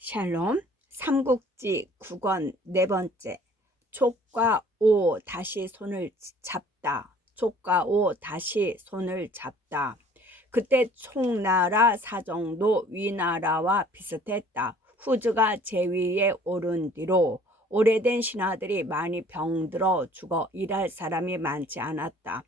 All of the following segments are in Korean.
샬롬. 삼국지 9권 네 번째. 촉과 오 다시 손을 잡다. 촉과 오 다시 손을 잡다. 그때 총나라 사정도 위나라와 비슷했다. 후주가 제위에 오른 뒤로 오래된 신하들이 많이 병들어 죽어 일할 사람이 많지 않았다.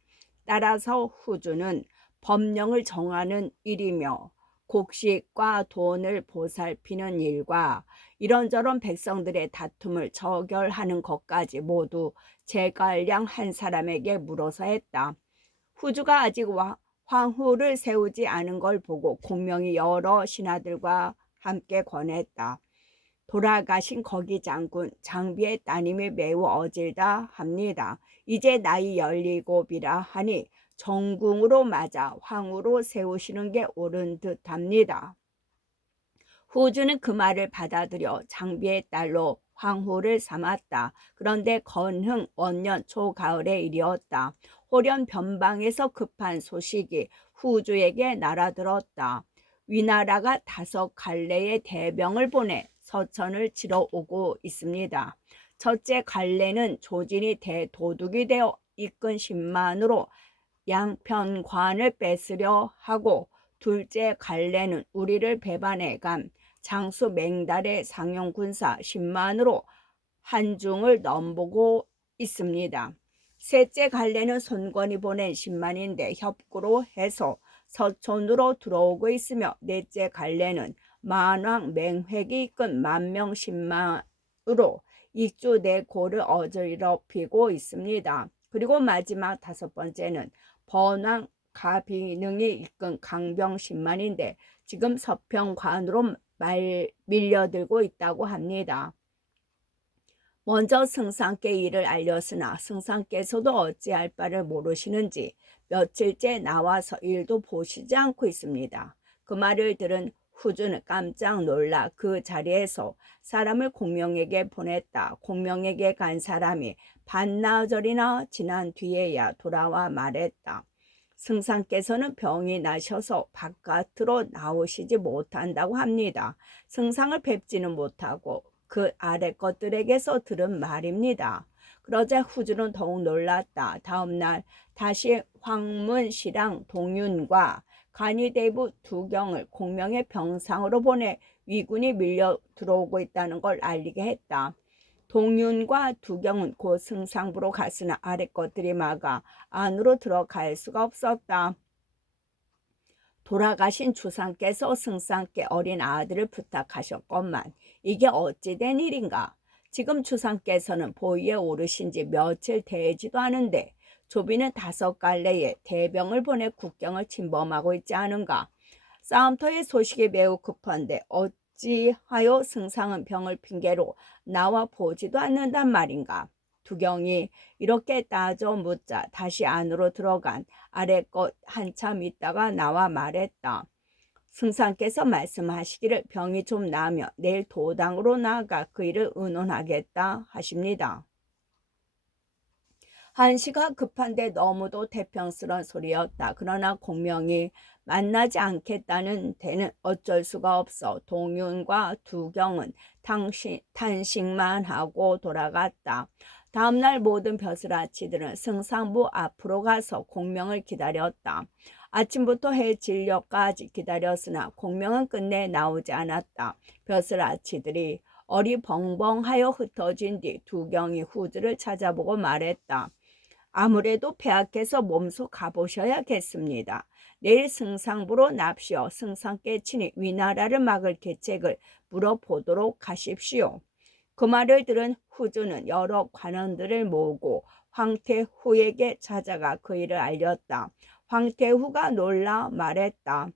따라서 후주는 법령을 정하는 일이며 곡식과 돈을 보살피는 일과 이런저런 백성들의 다툼을 처결하는 것까지 모두 제갈량 한 사람에게 물어서 했다. 후주가 아직 황후를 세우지 않은 걸 보고 공명이 여러 신하들과 함께 권했다. 돌아가신 거기 장군 장비의 따님이 매우 어질다 합니다. 이제 나이 17이라 하니 정궁으로 맞아 황후로 세우시는 게 옳은 듯합니다. 후주는 그 말을 받아들여 장비의 딸로 황후를 삼았다. 그런데 건흥 원년 초가을의 일이었다. 호련 변방에서 급한 소식이 후주에게 날아들었다. 위나라가 5갈래의 대병을 보내 서천을 치러 오고 있습니다. 첫째 갈래는 조진이 대도둑이 되어 이끈 10만으로 양편관을 뺏으려 하고, 둘째 갈래는 우리를 배반해 간 장수 맹달의 상용군사 10만으로 한중을 넘보고 있습니다. 셋째 갈래는 손권이 보낸 10만인데 협구로 해서 서촌으로 들어오고 있으며, 넷째 갈래는 만왕 맹획이 이끈 만명 10만으로 익주 내고를 어지럽히고 있습니다. 그리고 마지막 5번째는 번왕 가비능이 이끈 강병 10만인데 지금 서평관으로 밀려들고 있다고 합니다. 먼저 승상께 이를 알렸으나 승상께서도 어찌할 바를 모르시는지 며칠째 나와서 일도 보시지 않고 있습니다. 그 말을 들은 후주는 깜짝 놀라 그 자리에서 사람을 공명에게 보냈다. 공명에게 간 사람이 반나절이나 지난 뒤에야 돌아와 말했다. 승상께서는 병이 나셔서 바깥으로 나오시지 못한다고 합니다. 승상을 뵙지는 못하고 그 아래 것들에게서 들은 말입니다. 그러자 후주는 더욱 놀랐다. 다음날 다시 황문시랑 동윤과 간이대부 두경을 공명의 병상으로 보내 위군이 밀려 들어오고 있다는 걸 알리게 했다. 동윤과 두경은 곧 승상부로 갔으나 아래 것들이 막아 안으로 들어갈 수가 없었다. 돌아가신 주상께서 승상께 어린 아들을 부탁하셨건만 이게 어찌 된 일인가? 지금 주상께서는 보위에 오르신 지 며칠 되지도 않은데 조비는 5갈래에 대병을 보내 국경을 침범하고 있지 않은가? 싸움터의 소식이 매우 급한데 어찌하여 승상은 병을 핑계로 나와 보지도 않는단 말인가? 두경이 이렇게 따져 묻자 다시 안으로 들어간 아래 것 한참 있다가 나와 말했다. 승상께서 말씀하시기를 병이 좀 나으면 내일 도당으로 나아가 그 일을 의논하겠다 하십니다. 한시가 급한데 너무도 태평스런 소리였다. 그러나 공명이 만나지 않겠다는 데는 어쩔 수가 없어 동윤과 두경은 탄식만 하고 돌아갔다. 다음날 모든 벼슬아치들은 승상부 앞으로 가서 공명을 기다렸다. 아침부터 해 질려까지 기다렸으나 공명은 끝내 나오지 않았다. 벼슬아치들이 어리벙벙하여 흩어진 뒤 두경이 후주를 찾아보고 말했다. 아무래도 폐하께서 몸소 가보셔야겠습니다. 내일 승상부로 납시어 승상께 친히 위나라를 막을 계책을 물어보도록 하십시오. 그 말을 들은 후주는 여러 관원들을 모으고 황태후에게 찾아가 그 일을 알렸다. 황태후가 놀라 말했다.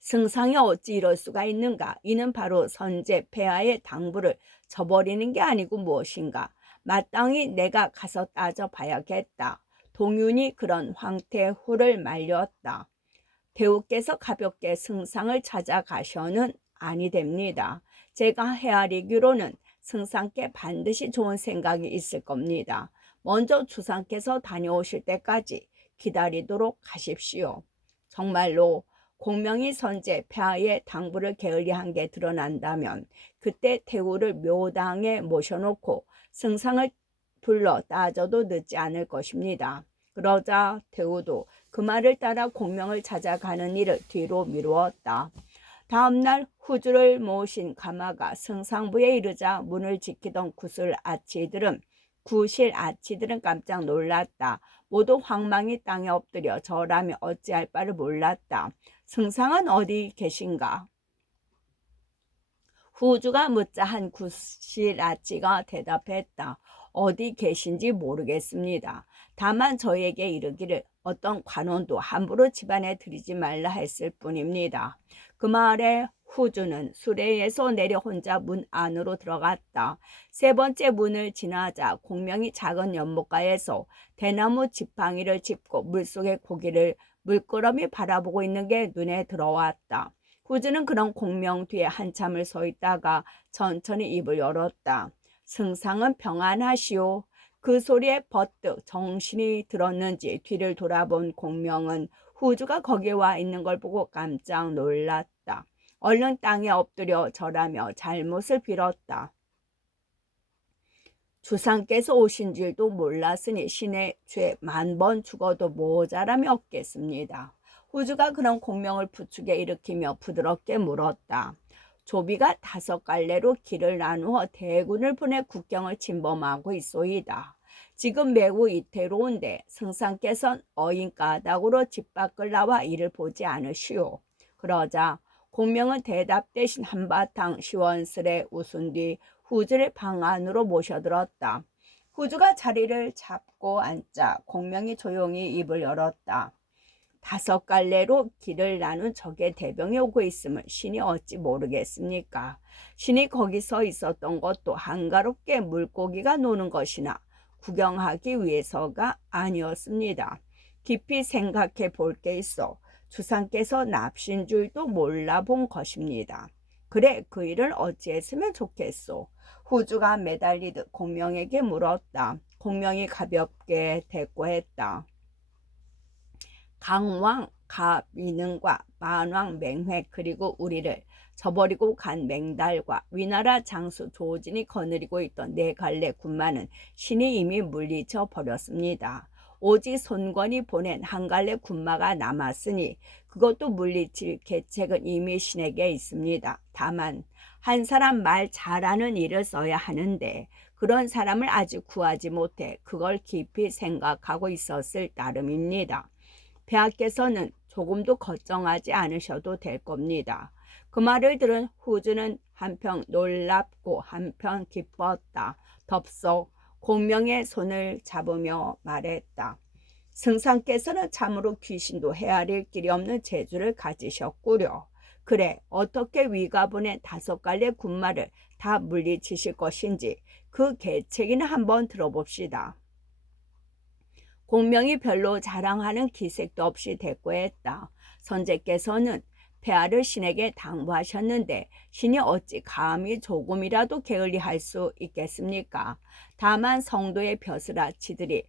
승상이 어찌 이럴 수가 있는가? 이는 바로 선제 폐하의 당부를 저버리는 게 아니고 무엇인가? 마땅히 내가 가서 따져봐야겠다. 동윤이 그런 황태후를 말렸다. 대우께서 가볍게 승상을 찾아가셔는 아니 됩니다. 제가 헤아리기로는 승상께 반드시 좋은 생각이 있을 겁니다. 먼저 주상께서 다녀오실 때까지 기다리도록 하십시오. 정말로 공명이 선제 폐하의 당부를 게을리한 게 드러난다면 그때 태후를 묘당에 모셔놓고 승상을 불러 따져도 늦지 않을 것입니다. 그러자 태후도 그 말을 따라 공명을 찾아가는 일을 뒤로 미루었다. 다음날 후주를 모신 가마가 승상부에 이르자 문을 지키던 구실 아치들은 깜짝 놀랐다. 모두 황망히 땅에 엎드려 절하며 어찌할 바를 몰랐다. 승상은 어디 계신가? 후주가 묻자 한 구실 아치가 대답했다. 어디 계신지 모르겠습니다. 다만 저에게 이르기를 어떤 관원도 함부로 집안에 들이지 말라 했을 뿐입니다. 그 말에 후주는 수레에서 내려 혼자 문 안으로 들어갔다. 세 번째 문을 지나자 공명이 작은 연못가에서 대나무 지팡이를 짚고 물속의 고기를 물끄러미 바라보고 있는 게 눈에 들어왔다. 후주는 그런 공명 뒤에 한참을 서 있다가 천천히 입을 열었다. 승상은 평안하시오. 그 소리에 버뜩 정신이 들었는지 뒤를 돌아본 공명은 후주가 거기에 와 있는 걸 보고 깜짝 놀랐다. 얼른 땅에 엎드려 절하며 잘못을 빌었다. 주상께서 오신 줄도 몰랐으니 신의 죄 10,000번 죽어도 모자람이 없겠습니다. 후주가 그런 공명을 부축에 일으키며 부드럽게 물었다. 조비가 5갈래로 길을 나누어 대군을 보내 국경을 침범하고 있소이다. 지금 매우 이태로운데 승상께서는 어인가닥으로 집 밖을 나와 이를 보지 않으시오. 그러자 공명은 대답 대신 한바탕 시원스레 웃은 뒤 후주를 방 안으로 모셔들었다. 후주가 자리를 잡고 앉자 공명이 조용히 입을 열었다. 5갈래로 길을 나눈 적의 대병이 오고 있음을 신이 어찌 모르겠습니까? 신이 거기 서 있었던 것도 한가롭게 물고기가 노는 것이나 구경하기 위해서가 아니었습니다. 깊이 생각해 볼 게 있어 주상께서 납신 줄도 몰라본 것입니다. 그래, 그 일을 어찌했으면 좋겠소? 후주가 매달리듯 공명에게 물었다. 공명이 가볍게 대꾸했다. 강왕 가민흥과 만왕 맹회 그리고 우리를 저버리고 간 맹달과 위나라 장수 조진이 거느리고 있던 4갈래 군마는 신이 이미 물리쳐 버렸습니다. 오직 손권이 보낸 1갈래 군마가 남았으니 그것도 물리칠 계책은 이미 신에게 있습니다. 다만 한 사람 말 잘하는 일을 써야 하는데 그런 사람을 아직 구하지 못해 그걸 깊이 생각하고 있었을 따름입니다. 폐하께서는 조금도 걱정하지 않으셔도 될 겁니다. 그 말을 들은 후주는 한편 놀랍고 한편 기뻤다. 덥석 공명의 손을 잡으며 말했다. 승상께서는 참으로 귀신도 헤아릴 길이 없는 재주를 가지셨구려. 그래, 어떻게 위가 보낸 5갈래 군마를 다 물리치실 것인지 그 계책이나 한번 들어봅시다. 공명이 별로 자랑하는 기색도 없이 대꾸했다. 선제께서는 폐하를 신에게 당부하셨는데 신이 어찌 감히 조금이라도 게을리할 수 있겠습니까? 다만 성도의 벼슬아치들이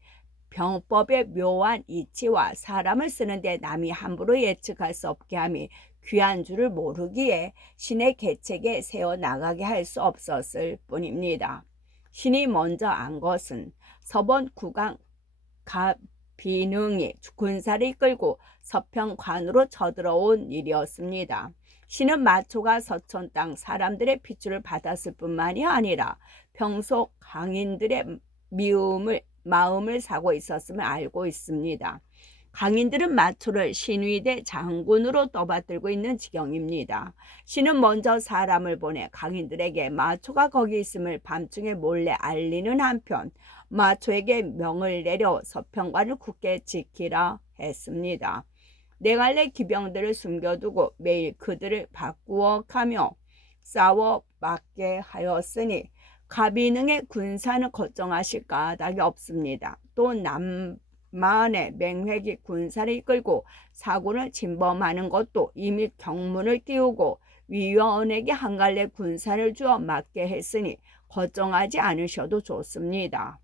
병법의 묘한 이치와 사람을 쓰는데 남이 함부로 예측할 수 없게 함이 귀한 줄을 모르기에 신의 계책에 세워나가게 할 수 없었을 뿐입니다. 신이 먼저 안 것은 서번 국왕 가비능이 군사를 이끌고 서평관으로 쳐들어온 일이었습니다. 신은 마초가 서천 땅 사람들의 핏줄을 받았을 뿐만이 아니라 평소 강인들의 마음을 사고 있었음을 알고 있습니다. 강인들은 마초를 신위대 장군으로 떠받들고 있는 지경입니다. 신은 먼저 사람을 보내 강인들에게 마초가 거기 있음을 밤중에 몰래 알리는 한편 마초에게 명을 내려 서평관을 굳게 지키라 했습니다. 4갈래 기병들을 숨겨두고 매일 그들을 바꾸어 가며 싸워 맞게 하였으니 가비능의 군사는 걱정하실 까닭이 없습니다. 또 남만의 맹획이 군사를 이끌고 사군을 침범하는 것도 이미 경문을 띄우고 위원에게 1갈래 군사를 주어 맡게 했으니 걱정하지 않으셔도 좋습니다.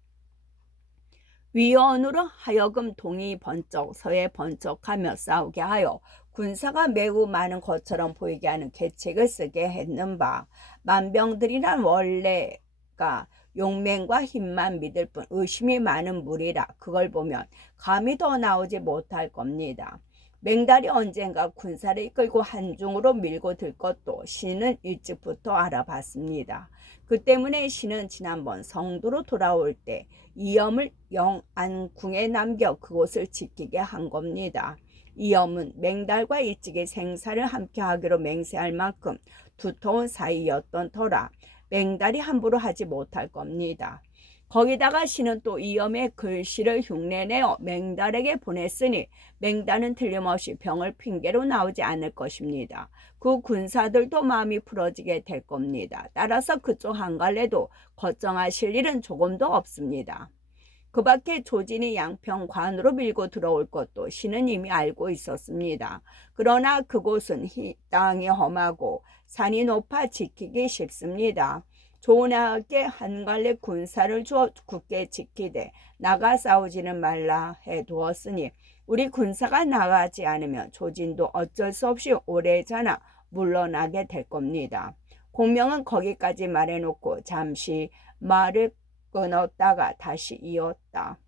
위원으로 하여금 동이 번쩍 서해 번쩍하며 싸우게 하여 군사가 매우 많은 것처럼 보이게 하는 계책을 쓰게 했는 바, 만병들이란 원래가 용맹과 힘만 믿을 뿐 의심이 많은 무리라 그걸 보면 감이 더 나오지 못할 겁니다. 맹달이 언젠가 군사를 이끌고 한중으로 밀고 들 것도 신은 일찍부터 알아봤습니다. 그 때문에 신은 지난번 성도로 돌아올 때 이염을 영안궁에 남겨 그곳을 지키게 한 겁니다. 이염은 맹달과 일찍이 생사를 함께 하기로 맹세할 만큼 두터운 사이였던 터라 맹달이 함부로 하지 못할 겁니다. 거기다가 신은 또 이염의 글씨를 흉내내어 맹달에게 보냈으니 맹달은 틀림없이 병을 핑계로 나오지 않을 것입니다. 그 군사들도 마음이 풀어지게 될 겁니다. 따라서 그쪽 한갈래도 걱정하실 일은 조금도 없습니다. 그 밖에 조진이 양평관으로 밀고 들어올 것도 신은 이미 알고 있었습니다. 그러나 그곳은 땅이 험하고 산이 높아 지키기 쉽습니다. 조은하게 한 갈래 군사를 주어 굳게 지키되 나가 싸우지는 말라 해두었으니 우리 군사가 나가지 않으면 조진도 어쩔 수 없이 오래잖아 물러나게 될 겁니다. 공명은 거기까지 말해놓고 잠시 말을 끊었다가 다시 이었다.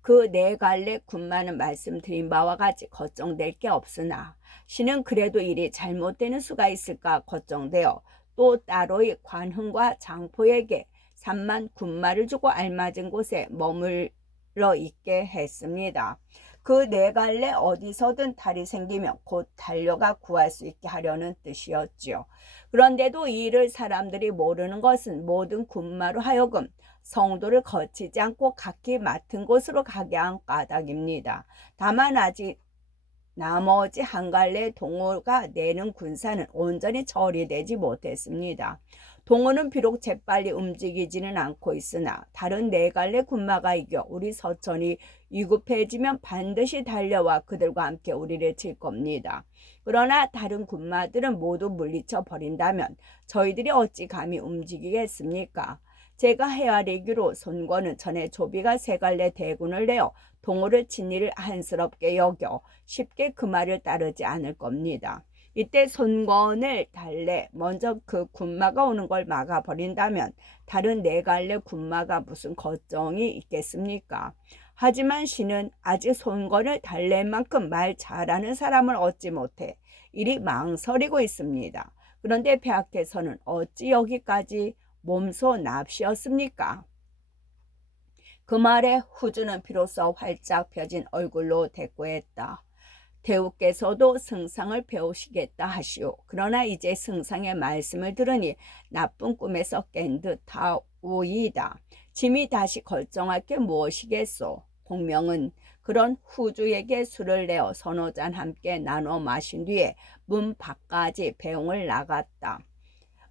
그 네 갈래 군마는 말씀드린 바와 같이 걱정될 게 없으나 신은 그래도 일이 잘못되는 수가 있을까 걱정되어 또 따로의 관흥과 장포에게 3만 군마를 주고 알맞은 곳에 머물러 있게 했습니다. 그 네 갈래 어디서든 탈이 생기면 곧 달려가 구할 수 있게 하려는 뜻이었지요. 그런데도 이 일을 사람들이 모르는 것은 모든 군마로 하여금 성도를 거치지 않고 각기 맡은 곳으로 가게 한 까닭입니다. 다만 아직 나머지 한 갈래 동호가 내는 군사는 온전히 처리되지 못했습니다. 동호는 비록 재빨리 움직이지는 않고 있으나 다른 네 갈래 군마가 이겨 우리 서천이 위급해지면 반드시 달려와 그들과 함께 우리를 칠 겁니다. 그러나 다른 군마들은 모두 물리쳐 버린다면 저희들이 어찌 감히 움직이겠습니까? 제가 헤아리기로 손권은 전에 조비가 세 갈래 대군을 내어 동호를 친 일을 한스럽게 여겨 쉽게 그 말을 따르지 않을 겁니다. 이때 손권을 달래 먼저 그 군마가 오는 걸 막아버린다면 다른 네 갈래 군마가 무슨 걱정이 있겠습니까? 하지만 신은 아직 손권을 달랠 만큼 말 잘하는 사람을 얻지 못해 이리 망설이고 있습니다. 그런데 폐하께서는 어찌 여기까지 몸소 납시었습니까? 그 말에 후주는 비로소 활짝 펴진 얼굴로 대꾸했다. 대우께서도 승상을 배우시겠다 하시오. 그러나 이제 승상의 말씀을 들으니 나쁜 꿈에서 깬 듯하오이다. 짐이 다시 걱정할 게 무엇이겠소? 공명은 그런 후주에게 술을 내어 서너 잔 함께 나눠 마신 뒤에 문 밖까지 배웅을 나갔다.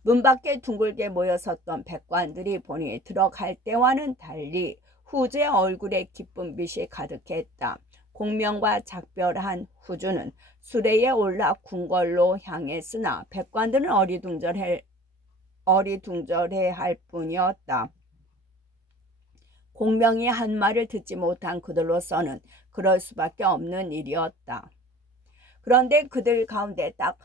문 밖에 둥글게 모여섰던 백관들이 보니 들어갈 때와는 달리 후주의 얼굴에 기쁜 빛이 가득했다. 공명과 작별한 후주는 수레에 올라 궁궐로 향했으나 백관들은 어리둥절해 할 뿐이었다. 공명이 한 말을 듣지 못한 그들로서는 그럴 수밖에 없는 일이었다. 그런데 그들 가운데 딱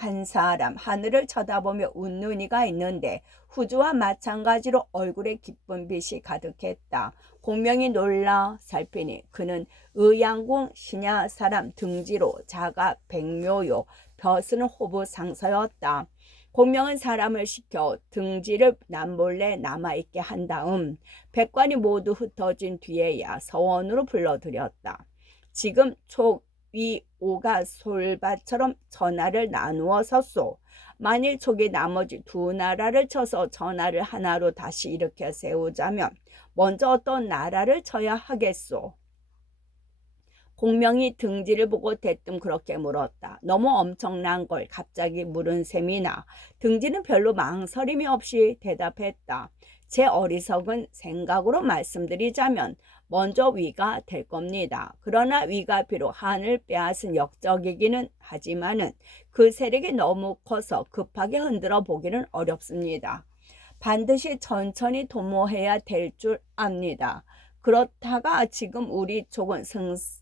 한 사람 하늘을 쳐다보며 웃는 이가 있는데 후주와 마찬가지로 얼굴에 기쁜 빛이 가득했다. 공명이 놀라 살피니 그는 의양궁 신야 사람 등지로 자가 백묘요 벼스는 호부 상서였다. 공명은 사람을 시켜 등지를 남몰래 남아있게 한 다음 백관이 모두 흩어진 뒤에야 서원으로 불러들였다. 지금 위 오가 솔밭처럼 전하를 나누어 섰소. 만일 촉이 나머지 두 나라를 쳐서 전하를 하나로 다시 일으켜 세우자면 먼저 어떤 나라를 쳐야 하겠소? 공명이 등지를 보고 대뜸 그렇게 물었다. 너무 엄청난 걸 갑자기 물은 셈이나 등지는 별로 망설임이 없이 대답했다. 제 어리석은 생각으로 말씀드리자면 먼저 위가 될 겁니다. 그러나 위가 비록 한을 빼앗은 역적이기는 하지만은 그 세력이 너무 커서 급하게 흔들어 보기는 어렵습니다. 반드시 천천히 도모해야 될 줄 압니다. 그렇다가 지금 우리 족은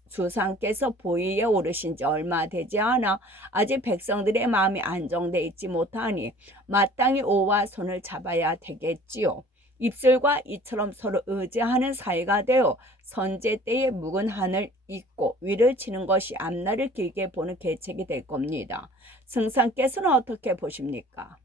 주상께서 보위에 오르신 지 얼마 되지 않아 아직 백성들의 마음이 안정돼 있지 못하니 마땅히 오와 손을 잡아야 되겠지요. 입술과 이처럼 서로 의지하는 사이가 되어 선제 때에 묵은 한을 잇고 위를 치는 것이 앞날을 길게 보는 계책이 될 겁니다. 승상께서는 어떻게 보십니까?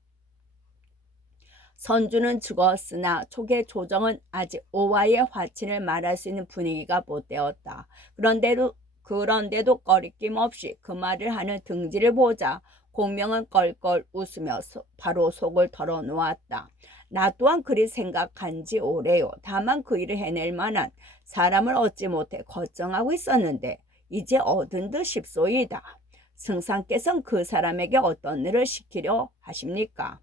선주는 죽었으나 촉의 조정은 아직 오와의 화친을 말할 수 있는 분위기가 못 되었다. 그런데도 꺼리낌 없이 그 말을 하는 등지를 보자 공명은 껄껄 웃으며 바로 속을 털어놓았다. 나 또한 그리 생각한 지 오래요. 다만 그 일을 해낼 만한 사람을 얻지 못해 걱정하고 있었는데 이제 얻은 듯 싶소이다. 승상께서는 그 사람에게 어떤 일을 시키려 하십니까?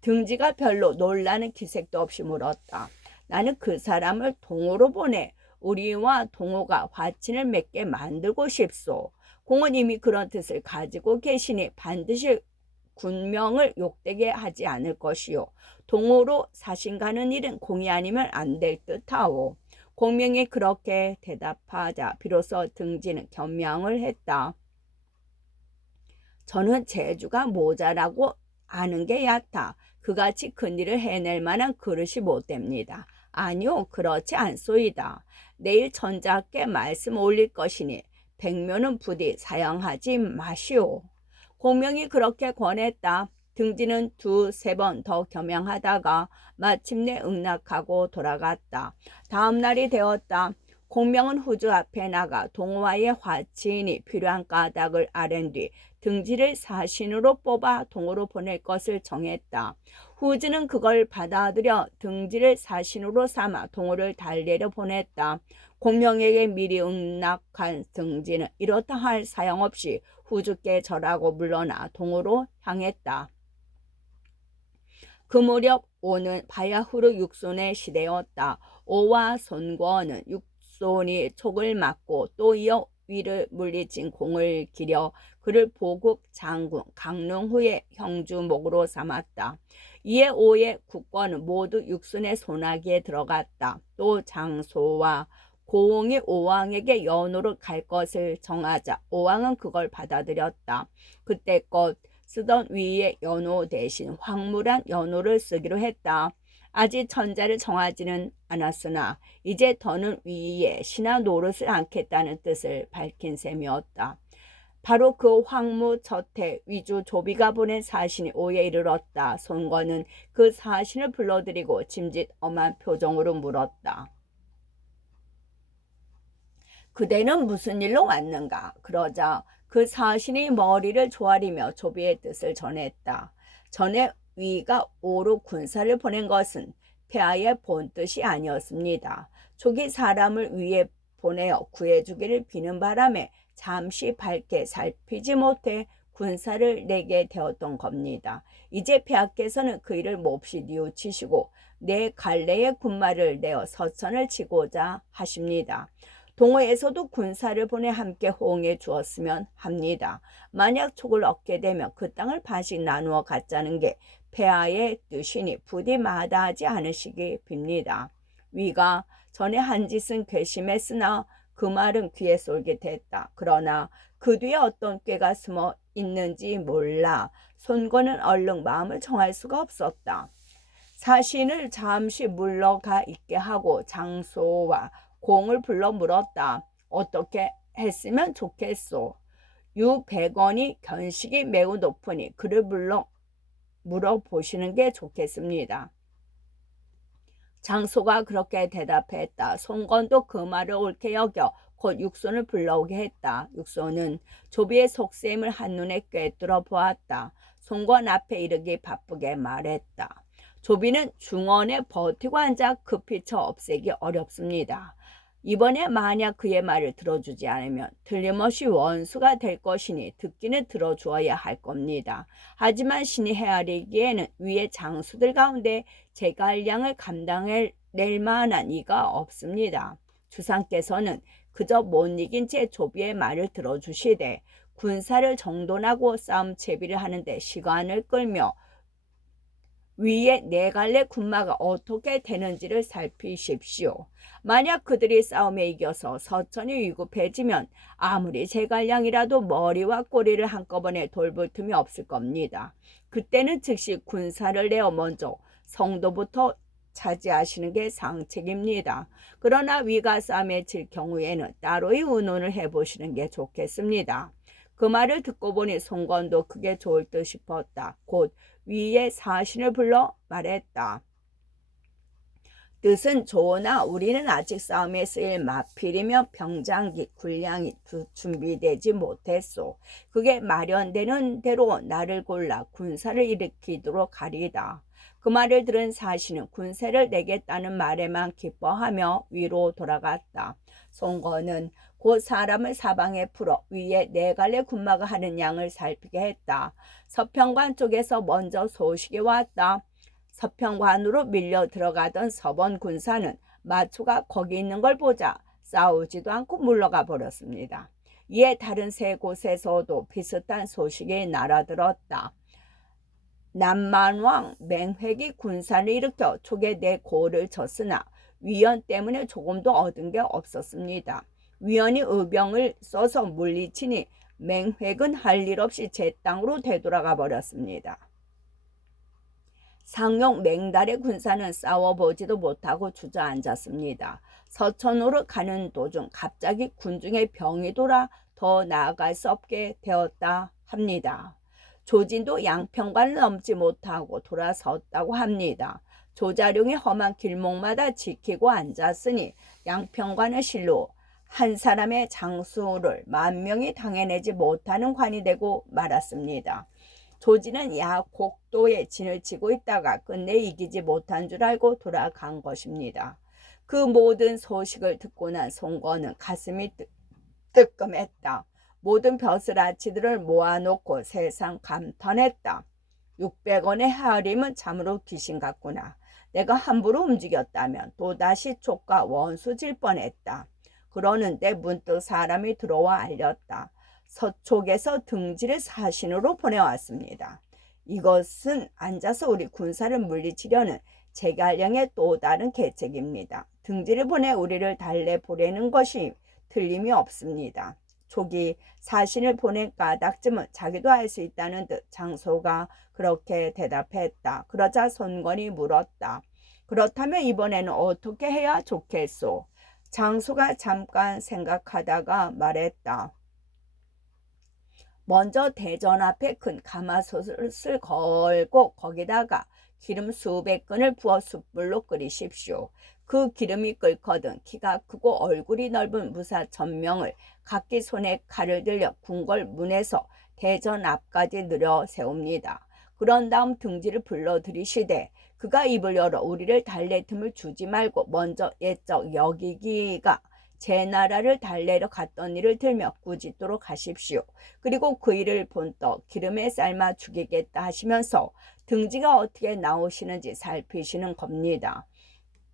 등지가 별로 놀라는 기색도 없이 물었다. 나는 그 사람을 동호로 보내 우리와 동호가 화친을 맺게 만들고 싶소. 공은 이미 그런 뜻을 가지고 계시니 반드시 군명을 욕되게 하지 않을 것이요. 동호로 사신가는 일은 공이 아니면 안 될 듯하오. 공명이 그렇게 대답하자 비로소 등지는 겸양을 했다. 저는 재주가 모자라고 아는 게 얕아 그같이 큰 일을 해낼 만한 그릇이 못 됩니다. 아니요, 그렇지 않소이다. 내일 천자께 말씀 올릴 것이니 백묘는 부디 사양하지 마시오. 공명이 그렇게 권했다. 등지는 두세 번 더 겸양하다가 마침내 응낙하고 돌아갔다. 다음 날이 되었다. 공명은 후주 앞에 나가 동호와의 화친이 필요한 까닭을 아랜 뒤 등지를 사신으로 뽑아 동호로 보낼 것을 정했다. 후주는 그걸 받아들여 등지를 사신으로 삼아 동호를 달래려 보냈다. 공명에게 미리 응낙한 등지는 이렇다 할 사용없이 후주께 절하고 물러나 동호로 향했다. 그 무렵 오는 바야흐르 육손의 시대였다. 오와 손권은 육손이 촉을 막고 또 이어 위를 물리친 공을 기려 그를 보국 장군 강릉 후의 형주목으로 삼았다. 이에 오의 국권은 모두 육손의 손아귀에 들어갔다. 또 장소와 고흥이 오왕에게 연호를 갈 것을 정하자 오왕은 그걸 받아들였다. 그때껏 쓰던 위의 연호 대신 황무란 연호를 쓰기로 했다. 아직 천자를 정하지는 않았으나 이제 더는 위에 신하 노릇을 않겠다는 뜻을 밝힌 셈이었다. 바로 그 황무 첫해 위주 조비가 보낸 사신이 오에 이르렀다. 손권은 그 사신을 불러들이고 짐짓 엄한 표정으로 물었다. 그대는 무슨 일로 왔는가? 그러자 그 사신이 머리를 조아리며 조비의 뜻을 전했다. 전에 위가 오로 군사를 보낸 것은 폐하의 본뜻이 아니었습니다. 족이 사람을 위에 보내어 구해주기를 비는 바람에 잠시 밝게 살피지 못해 군사를 내게 되었던 겁니다. 이제 폐하께서는 그 일을 몹시 뉘우치시고 내 갈래의 군마를 내어 서천을 치고자 하십니다. 동호에서도 군사를 보내 함께 호응해 주었으면 합니다. 만약 촉을 얻게 되면 그 땅을 반씩 나누어 갖자는 게 폐하의 뜻이니 부디 마다하지 않으시기 빕니다. 위가 전에 한 짓은 괘씸했으나 그 말은 귀에 솔깃했다. 그러나 그 뒤에 어떤 꾀가 숨어 있는지 몰라 손권은 얼른 마음을 정할 수가 없었다. 사신을 잠시 물러가 있게 하고 장소와 공을 불러 물었다. 어떻게 했으면 좋겠소? 유백원이 견식이 매우 높으니 그를 불러 물어보시는 게 좋겠습니다. 장소가 그렇게 대답했다. 손권도 그 말을 옳게 여겨 곧 육손을 불러오게 했다. 육손은 조비의 속셈을 한눈에 꿰뚫어 보았다. 손권 앞에 이르기 바쁘게 말했다. 조비는 중원에 버티고 앉아 급히 쳐 없애기 어렵습니다. 이번에 만약 그의 말을 들어주지 않으면 틀림없이 원수가 될 것이니 듣기는 들어주어야 할 겁니다. 하지만 신이 헤아리기에는 위의 장수들 가운데 제가 할 양을 감당해낼 만한 이가 없습니다. 주상께서는 그저 못 이긴 채 조비의 말을 들어주시되 군사를 정돈하고 싸움 채비를 하는데 시간을 끌며 위에 네 갈래 군마가 어떻게 되는지를 살피십시오. 만약 그들이 싸움에 이겨서 서천이 위급해지면 아무리 제갈량이라도 머리와 꼬리를 한꺼번에 돌볼 틈이 없을 겁니다. 그때는 즉시 군사를 내어 먼저 성도부터 차지하시는 게 상책입니다. 그러나 위가 싸움에 질 경우에는 따로의 의논을 해보시는 게 좋겠습니다. 그 말을 듣고 보니 송건도 그게 좋을 듯 싶었다. 곧 위의 사신을 불러 말했다. 뜻은 좋으나 우리는 아직 싸움에 쓰일 마필이며 병장기, 군량이 준비되지 못했소. 그게 마련되는 대로 나를 골라 군사를 일으키도록 하리다. 그 말을 들은 사신은 군세를 내겠다는 말에만 기뻐하며 위로 돌아갔다. 송건은 곧 사람을 사방에 풀어 위에 네 갈래 군마가 하는 양을 살피게 했다. 서평관 쪽에서 먼저 소식이 왔다. 서평관으로 밀려 들어가던 서번 군사는 마초가 거기 있는 걸 보자 싸우지도 않고 물러가 버렸습니다. 이에 다른 세 곳에서도 비슷한 소식이 날아들었다. 남만왕 맹획이 군사를 일으켜 촉에 내 고를 쳤으나 위원 때문에 조금도 얻은 게 없었습니다. 위원이 의병을 써서 물리치니 맹획은 할 일 없이 제 땅으로 되돌아가 버렸습니다. 상용 맹달의 군사는 싸워보지도 못하고 주저앉았습니다. 서천으로 가는 도중 갑자기 군중에 병이 돌아 더 나아갈 수 없게 되었다 합니다. 조진도 양평관을 넘지 못하고 돌아섰다고 합니다. 조자룡이 험한 길목마다 지키고 앉았으니 양평관은 실로 한 사람의 장수를 10,000명이 당해내지 못하는 관이 되고 말았습니다. 조지는 야곡도에 진을 치고 있다가 끝내 이기지 못한 줄 알고 돌아간 것입니다. 그 모든 소식을 듣고 난 송건은 가슴이 뜨끔했다. 모든 벼슬아치들을 모아놓고 세상 감탄했다. 600원의 하림은 참으로 귀신 같구나. 내가 함부로 움직였다면 또다시 촉과 원수 질 뻔했다. 그러는데 문득 사람이 들어와 알렸다. 서촉에서 등지를 사신으로 보내왔습니다. 이것은 앉아서 우리 군사를 물리치려는 제갈량의 또 다른 계책입니다. 등지를 보내 우리를 달래보내는 것이 틀림이 없습니다. 촉이 사신을 보낸 까닭쯤은 자기도 알 수 있다는 듯 장소가 그렇게 대답했다. 그러자 손건이 물었다. 그렇다면 이번에는 어떻게 해야 좋겠소? 장소가 잠깐 생각하다가 말했다. 먼저 대전 앞에 큰 가마솥을 걸고 거기다가 기름 수백 근을 부어 숯불로 끓이십시오. 그 기름이 끓거든 키가 크고 얼굴이 넓은 무사 1,000명을 각기 손에 칼을 들려 궁궐 문에서 대전 앞까지 늘여 세웁니다. 그런 다음 등지를 불러들이시되 그가 입을 열어 우리를 달랠 틈을 주지 말고 먼저 옛적 여기기가 제 나라를 달래러 갔던 일을 들며 꾸짖도록 하십시오. 그리고 그 일을 본떠 기름에 삶아 죽이겠다 하시면서 등지가 어떻게 나오시는지 살피시는 겁니다.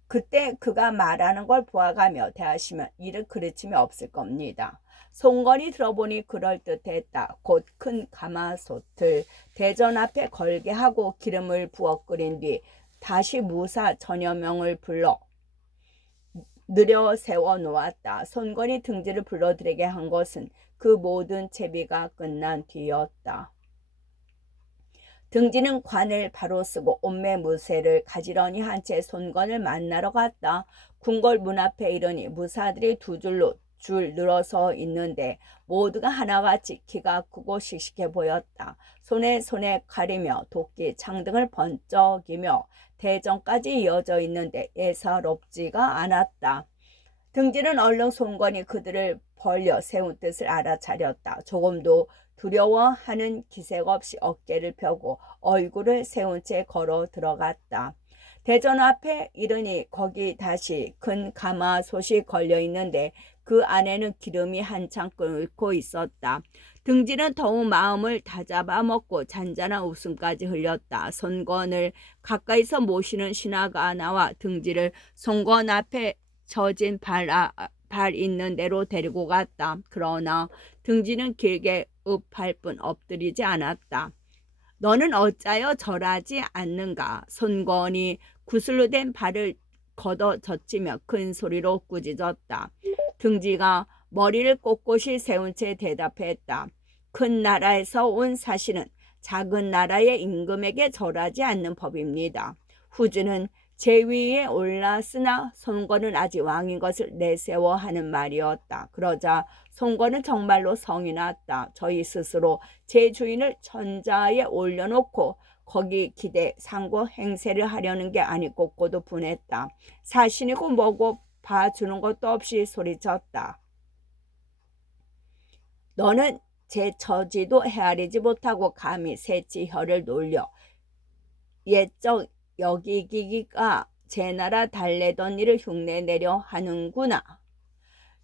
그때 그가 말하는 걸 보아가며 대하시면 일을 그르침이 없을 겁니다. 송건이 들어보니 그럴듯했다. 곧 큰 가마솥을 대전 앞에 걸게 하고 기름을 부어 끓인 뒤 다시 무사 천여 명을 불러 느려 세워 놓았다. 손건이 등지를 불러들이게 한 것은 그 모든 채비가 끝난 뒤였다. 등지는 관을 바로 쓰고 옷매무새를 가지런히 한 채 손건을 만나러 갔다. 궁궐 문 앞에 이르니 무사들이 두 줄로 줄 늘어서 있는데 모두가 하나같이 키가 크고 씩씩해 보였다. 손에 가리며 도끼, 창 등을 번쩍이며 대전까지 이어져 있는데 예사롭지가 않았다. 등지는 얼른 손건이 그들을 벌려 세운 뜻을 알아차렸다. 조금도 두려워하는 기색 없이 어깨를 펴고 얼굴을 세운 채 걸어 들어갔다. 대전 앞에 이르니 거기 다시 큰 가마솥이 걸려 있는데 그 안에는 기름이 한창 끓고 있었다. 등지는 더욱 마음을 다잡아 먹고 잔잔한 웃음까지 흘렸다. 손건을 가까이서 모시는 신하가 나와 등지를 손건 앞에 젖은 발 있는 대로 데리고 갔다. 그러나 등지는 길게 읍할 뿐 엎드리지 않았다. 너는 어찌하여 절하지 않는가? 손건이 구슬로 된 발을 걷어 젖히며 큰 소리로 꾸짖었다. 등지가 머리를 꼿꼿이 세운 채 대답했다. 큰 나라에서 온 사신은 작은 나라의 임금에게 절하지 않는 법입니다. 후주는 제위에 올랐으나 손건은 아직 왕인 것을 내세워 하는 말이었다. 그러자 손건은 정말로 성이 났다. 저희 스스로 제 주인을 천자에 올려놓고 거기 기대 상고 행세를 하려는 게 아니고 꼬도 분했다. 사신이고 뭐고 봐주는 것도 없이 소리쳤다. 너는 제 처지도 헤아리지 못하고 감히 새치 혀를 놀려 옛적 여기기가 제 나라 달래던 일을 흉내내려 하는구나.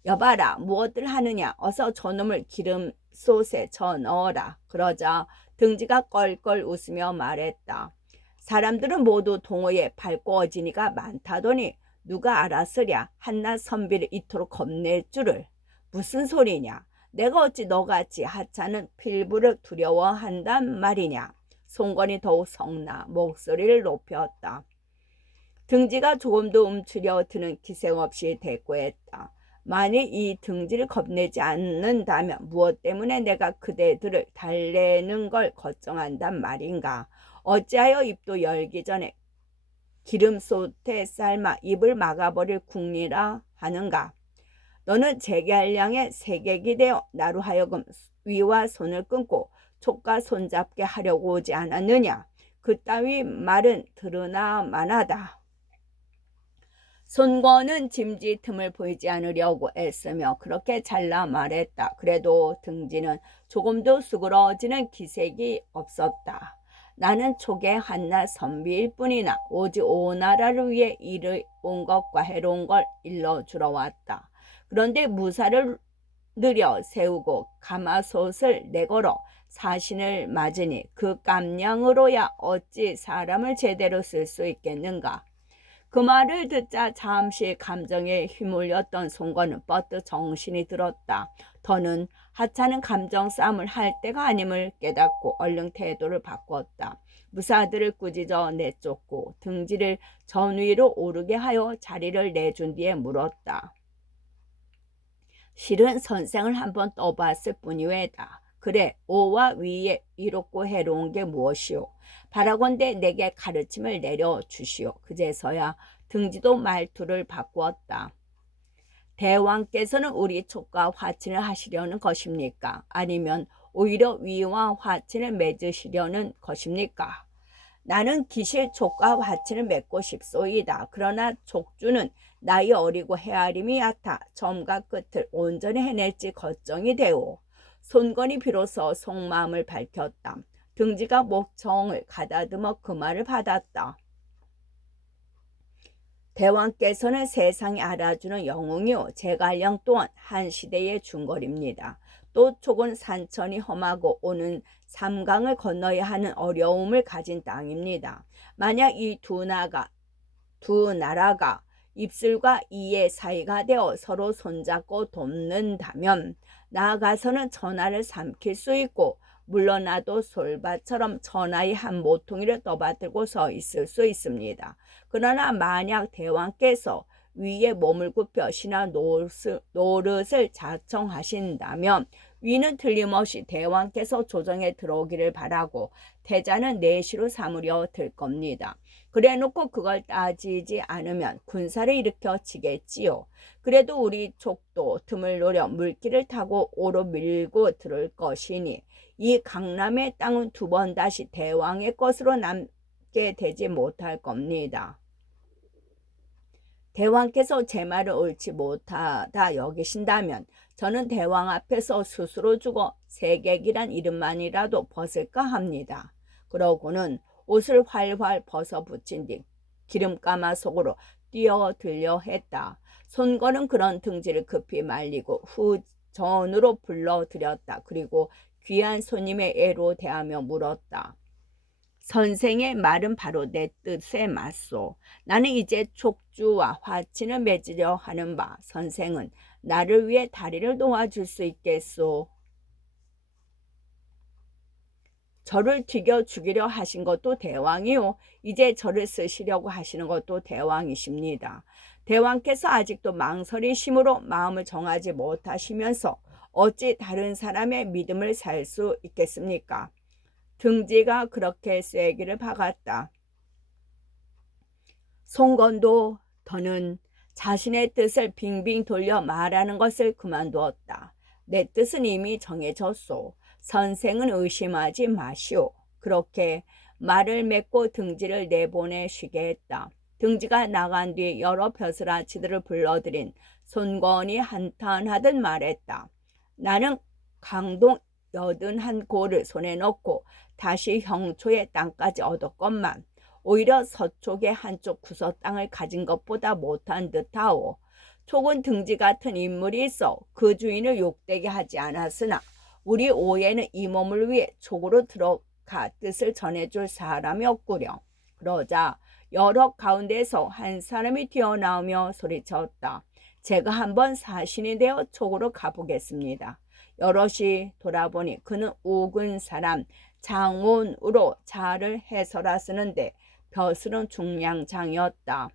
여봐라, 무엇들 하느냐? 어서 저놈을 기름솥에 쳐 넣어라. 그러자 등지가 껄껄 웃으며 말했다. 사람들은 모두 동호에 밝고 어진이가 많다더니 누가 알았으랴 한낱 선비를 이토록 겁낼 줄을. 무슨 소리냐? 내가 어찌 너같이 하찮은 필부를 두려워한단 말이냐? 송건이 더욱 성나 목소리를 높였다. 등지가 조금도 움츠려 드는 기색 없이 대꾸했다. 만일 이 등지를 겁내지 않는다면 무엇 때문에 내가 그대들을 달래는 걸 걱정한단 말인가? 어찌하여 입도 열기 전에 기름솥에 삶아 입을 막아버릴 궁리라 하는가? 너는 제갈량의 세객이 되어 나로 하여금 위와 손을 끊고 촉과 손잡게 하려고 오지 않았느냐? 그따위 말은 들으나 마나다. 손건은 짐짓 틈을 보이지 않으려고 애쓰며 그렇게 잘라 말했다. 그래도 등지는 조금도 수그러지는 기색이 없었다. 나는 촉의 한낱 선비일 뿐이나 오직 오나라를 위해 일을 온 것과 해로운 걸 일러주러 왔다. 그런데 무사를 느려 세우고 가마솥을 내걸어 사신을 맞으니 그 깜냥으로야 어찌 사람을 제대로 쓸 수 있겠는가. 그 말을 듣자 잠시 감정에 휘몰렸던 송건은 뻗듯 정신이 들었다. 더는 하찮은 감정 싸움을 할 때가 아님을 깨닫고 얼른 태도를 바꿨다. 무사들을 꾸짖어 내쫓고 등지를 전위로 오르게 하여 자리를 내준 뒤에 물었다. 실은 선생을 한번 떠봤을 뿐이외다. 그래, 오와 위에 이롭고 해로운 게 무엇이오? 바라건대 내게 가르침을 내려주시오. 그제서야 등지도 말투를 바꾸었다. 대왕께서는 우리 촉과 화친을 하시려는 것입니까? 아니면 오히려 위와 화친을 맺으시려는 것입니까? 나는 기실 촉과 화친을 맺고 싶소이다. 그러나 촉주는 나이 어리고 헤아림이 얕아 점과 끝을 온전히 해낼지 걱정이 되오. 손건이 비로소 속마음을 밝혔다. 등지가 목청을 가다듬어 그 말을 받았다. 대왕께서는 세상이 알아주는 영웅이요 제갈량 또한 한 시대의 중걸입니다. 또 촉은 산천이 험하고 오는 삼강을 건너야 하는 어려움을 가진 땅입니다. 만약 이 두 나라가 입술과 이의 사이가 되어 서로 손잡고 돕는다면 나아가서는 천하를 삼킬 수 있고 물러나도 솔밭처럼 천하의 한 모퉁이를 떠받들고 서 있을 수 있습니다. 그러나 만약 대왕께서 위에 몸을 굽혀 신하 노릇을 자청하신다면 위는 틀림없이 대왕께서 조정에 들어오기를 바라고 태자는 내시로 삼으려 들 겁니다. 그래놓고 그걸 따지지 않으면 군사를 일으켜 치겠지요. 그래도 우리 촉도 틈을 노려 물길을 타고 오로 밀고 들을 것이니 이 강남의 땅은 두 번 다시 대왕의 것으로 남게 되지 못할 겁니다. 대왕께서 제 말을 옳지 못하다 여기신다면 저는 대왕 앞에서 스스로 죽어 세객이란 이름만이라도 벗을까 합니다. 그러고는 옷을 활활 벗어붙인 뒤 기름가마 속으로 뛰어들려 했다. 손건은 그런 등지를 급히 말리고 후전으로 불러들였다. 그리고 귀한 손님의 애로 대하며 물었다. 선생의 말은 바로 내 뜻에 맞소. 나는 이제 촉주와 화친을 맺으려 하는 바 선생은 나를 위해 다리를 놓아줄 수 있겠소. 저를 튀겨 죽이려 하신 것도 대왕이요. 이제 저를 쓰시려고 하시는 것도 대왕이십니다. 대왕께서 아직도 망설이심으로 마음을 정하지 못하시면서 어찌 다른 사람의 믿음을 살 수 있겠습니까? 등지가 그렇게 쐐기를 박았다. 송건도 더는 자신의 뜻을 빙빙 돌려 말하는 것을 그만두었다. 내 뜻은 이미 정해졌소. 선생은 의심하지 마시오. 그렇게 말을 맺고 등지를 내보내 쉬게 했다. 등지가 나간 뒤 여러 벼슬아치들을 불러들인 손건이 한탄하듯 말했다. 나는 강동 81고를 손에 넣고 다시 형초의 땅까지 얻었건만 오히려 서쪽의 한쪽 구서 땅을 가진 것보다 못한 듯하오. 촉은 등지 같은 인물이 있어 그 주인을 욕되게 하지 않았으나 우리 오예는 이 몸을 위해 촉으로 들어가 뜻을 전해줄 사람이 없구려. 그러자 여러 가운데서 한 사람이 튀어나오며 소리쳤다. 제가 한번 사신이 되어 촉으로 가보겠습니다. 여럿이 돌아보니 그는 우근 사람 장온으로 자를 해설하 쓰는데 벼슬은 중량장이었다.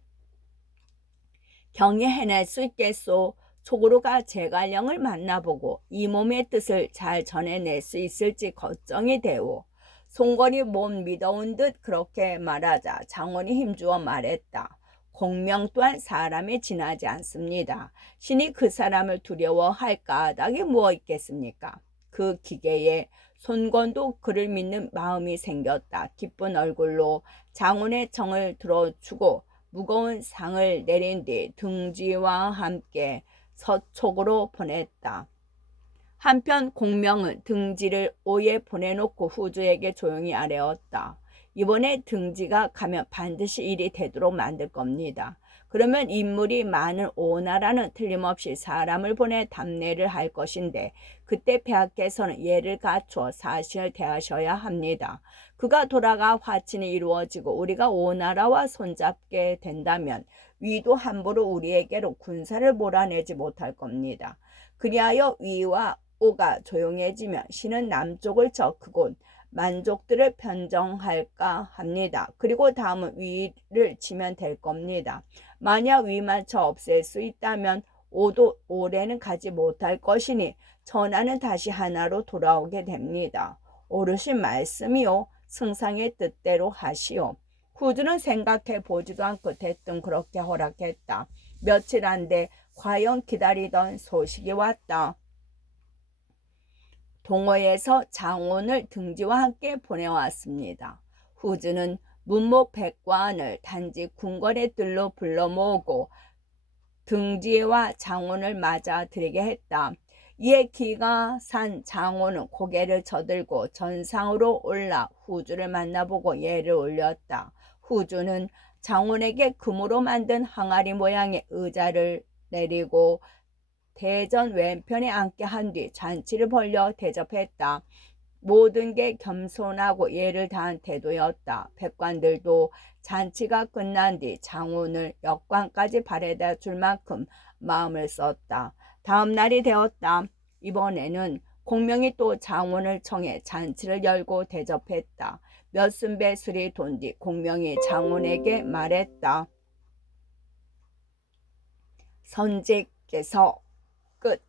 경히 해낼 수 있겠소. 촉으로가 제갈령을 만나보고 이 몸의 뜻을 잘 전해낼 수 있을지 걱정이 되오. 송건이 못 믿어온 듯 그렇게 말하자 장원이 힘주어 말했다. 공명 또한 사람에 지나지 않습니다. 신이 그 사람을 두려워할 까닭이 무엇 있겠습니까? 그 기계에 손건도 그를 믿는 마음이 생겼다. 기쁜 얼굴로 장원의 정을 들어주고 무거운 상을 내린 뒤 등지와 함께 서촉으로 보냈다. 한편 공명은 등지를 오에 보내놓고 후주에게 조용히 아뢰었다. 이번에 등지가 가면 반드시 일이 되도록 만들 겁니다. 그러면 인물이 많은 오나라는 틀림없이 사람을 보내 답례를 할 것인데 그때 폐하께서는 예를 갖춰 사신을 대하셔야 합니다. 그가 돌아가 화친이 이루어지고 우리가 오나라와 손잡게 된다면 위도 함부로 우리에게로 군사를 몰아내지 못할 겁니다. 그리하여 위와 오가 조용해지면 신은 남쪽을 저 그곳 만족들을 편정할까 합니다. 그리고 다음은 위를 치면 될 겁니다. 만약 위만 쳐 없앨 수 있다면 오도 오래는 가지 못할 것이니 전하는 다시 하나로 돌아오게 됩니다. 오르신 말씀이요. 승상의 뜻대로 하시오. 후주는 생각해 보지도 않고 대뜸 그렇게 허락했다. 며칠 안돼 과연 기다리던 소식이 왔다. 동호에서 장원을 등지와 함께 보내왔습니다. 후주는 문목백관을 단지 궁궐의 뜰로 불러 모으고 등지와 장원을 맞아 들이게 했다. 이에 기가 산 장원은 고개를 저들고 전상으로 올라 후주를 만나보고 예를 올렸다. 후주는 장원에게 금으로 만든 항아리 모양의 의자를 내리고 대전 왼편에 앉게 한 뒤 잔치를 벌려 대접했다. 모든 게 겸손하고 예를 다한 태도였다. 백관들도 잔치가 끝난 뒤 장원을 역관까지 바래다 줄 만큼 마음을 썼다. 다음 날이 되었다. 이번에는 공명이 또 장원을 청해 잔치를 열고 대접했다. 몇 순배 술이 돈 뒤 공명이 장원에게 말했다. 선제께서 끝.